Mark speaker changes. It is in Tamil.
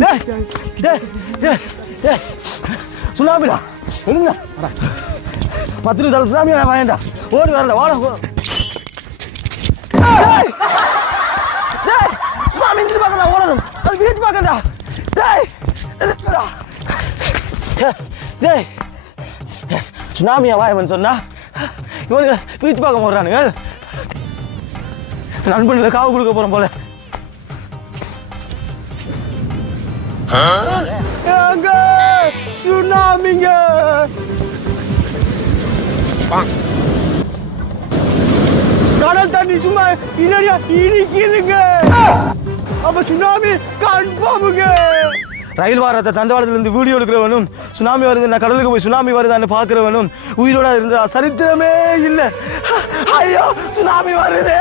Speaker 1: டேய், டேய், டேய், சுனாமிடா எழுங்க பத்து நிமிஷம் சுனாமி வாங்கடா ஓடி வரல வாட டேய்! சுனாமி இருந்து பார்க்கடா ஓடணும் அது வீட்டு பார்க்கடா டேய்! எதுக்குடா? டேய், டேய். சுனாமியா வாயவன் சொன்னா இவனுங்க வீட்டு பார்க்க போடுறானுங்க நண்பனுக்கு காவு கொடுக்க போறோம் போல. சுனாமிங்க. கடல் தண்ணி சும்மா இனடியா இனிக்குதுங்க. அப்ப சுனாமி கன்ஃபார்முங்க ரயில் வாரத்தை தண்டவாளத்துல இருந்து வீடியோ எடுக்கிறவனும் சுனாமி வருது நான் கடலுக்கு போய் சுனாமி வருதான்னு பார்க்கிறவனும் உயிரோட இருந்த சரித்திரமே இல்லை. ஐயோ சுனாமி வருது